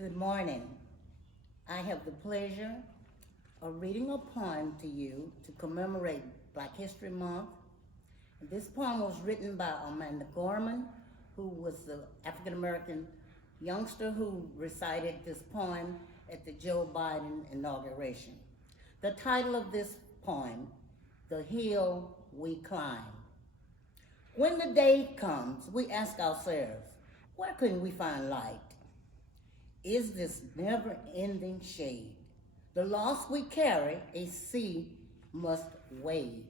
Good morning. I have the pleasure of reading a poem to you to commemorate Black History Month. This poem was written by Amanda Gorman, who was the African American youngster who recited this poem at the Joe Biden inauguration. The title of this poem, The Hill We Climb. When the day comes, we ask ourselves, where can we find light? Is this never-ending shade? The loss we carry, a sea must wade.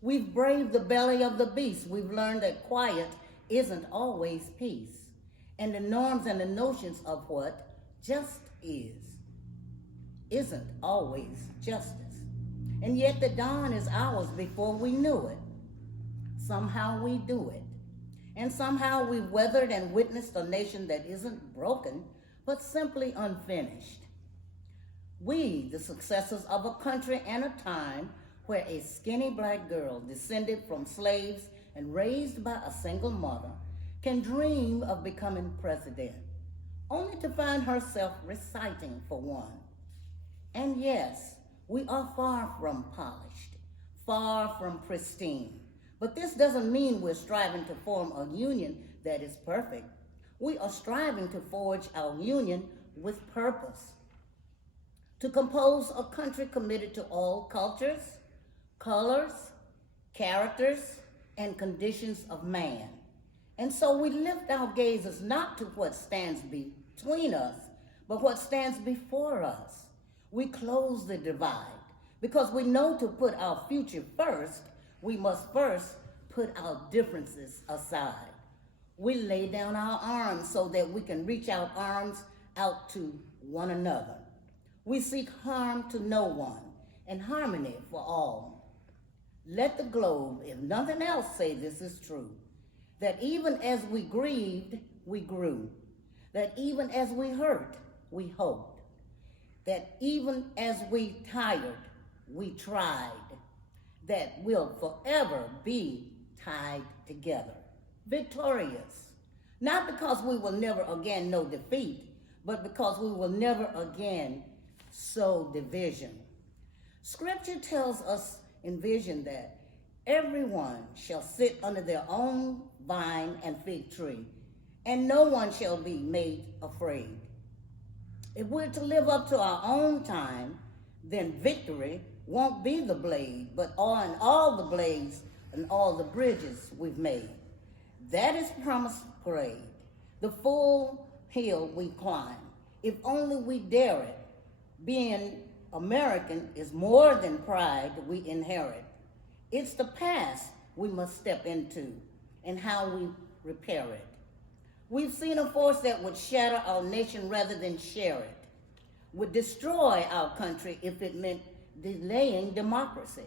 We've braved the belly of the beast. We've learned that quiet isn't always peace. And the norms and the notions of what just isn't always justice. And yet the dawn is ours before we knew it. Somehow we do it. And somehow we've weathered and witnessed a nation that isn't broken, but simply unfinished. We, the successors of a country and a time where a skinny Black girl descended from slaves and raised by a single mother can dream of becoming president, only to find herself reciting for one. And yes, we are far from polished, far from pristine, but this doesn't mean we're striving to form a union that is perfect. We are striving to forge our union with purpose, to compose a country committed to all cultures, colors, characters, and conditions of man. And so we lift our gazes not to what stands between us, but what stands before us. We close the divide because we know to put our future first, we must first put our differences aside. We lay down our arms so that we can reach our arms out to one another. We seek harm to no one and harmony for all. Let the globe, if nothing else, say this is true, that even as we grieved, we grew, that even as we hurt, we hoped, that even as we tired, we tried, that we'll forever be tied together. Victorious, not because we will never again know defeat, but because we will never again sow division. Scripture tells us in vision that everyone shall sit under their own vine and fig tree, and no one shall be made afraid. If we're to live up to our own time, then victory won't be the blade, but on all the blades and all the bridges we've made. That is promised grade, the full hill we climb, if only we dare it. Being American is more than pride we inherit. It's the past we must step into and how we repair it. We've seen a force that would shatter our nation rather than share it, would destroy our country if it meant delaying democracy.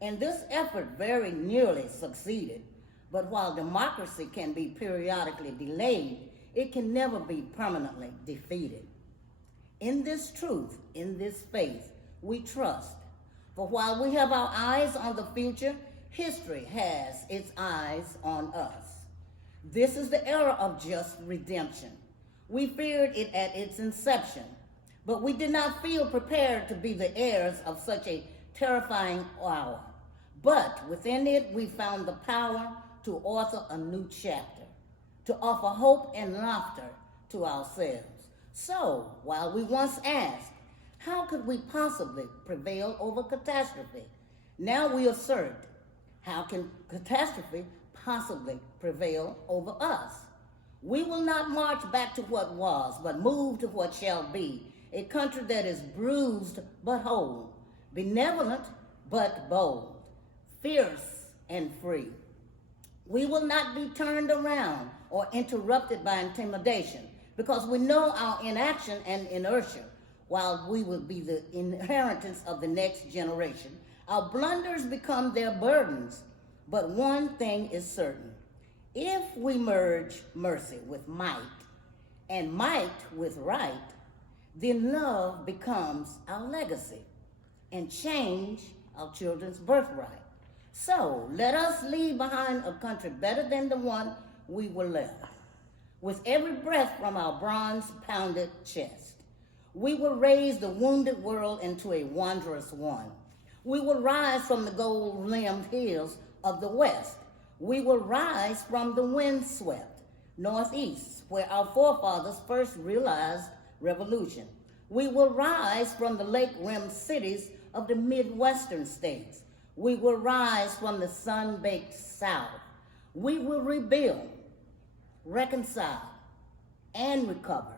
And this effort very nearly succeeded. But while democracy can be periodically delayed, it can never be permanently defeated. In this truth, in this faith, we trust. For while we have our eyes on the future, history has its eyes on us. This is the era of just redemption. We feared it at its inception, but we did not feel prepared to be the heirs of such a terrifying hour. But within it, we found the power to author a new chapter, to offer hope and laughter to ourselves. So, while we once asked, how could we possibly prevail over catastrophe? Now we assert, how can catastrophe possibly prevail over us? We will not march back to what was, but move to what shall be, a country that is bruised but whole, benevolent but bold, fierce and free. We will not be turned around or interrupted by intimidation because we know our inaction and inertia, while we will be the inheritance of the next generation. Our blunders become their burdens, but one thing is certain. If we merge mercy with might and might with right, then love becomes our legacy and change our children's birthright. So let us leave behind a country better than the one we were left. with every breath from our bronze-pounded chest. We will raise the wounded world into a wondrous one. We will rise from the gold-limbed hills of the west. We will rise from the windswept northeast, where our forefathers first realized revolution. We will rise from the lake-rimmed cities of the Midwestern states. We will rise from the sun-baked South. We will rebuild, reconcile, and recover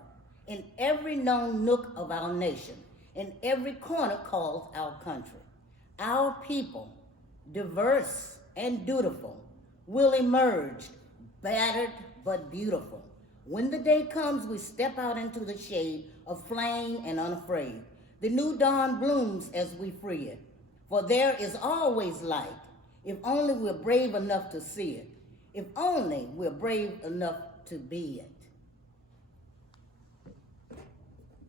in every known nook of our nation, in every corner called our country. Our people, diverse and dutiful, will emerge, battered but beautiful. When the day comes, we step out into the shade of flame and unafraid. The new dawn blooms as we free it. For there is always light, if only we're brave enough to see it, if only we're brave enough to be it.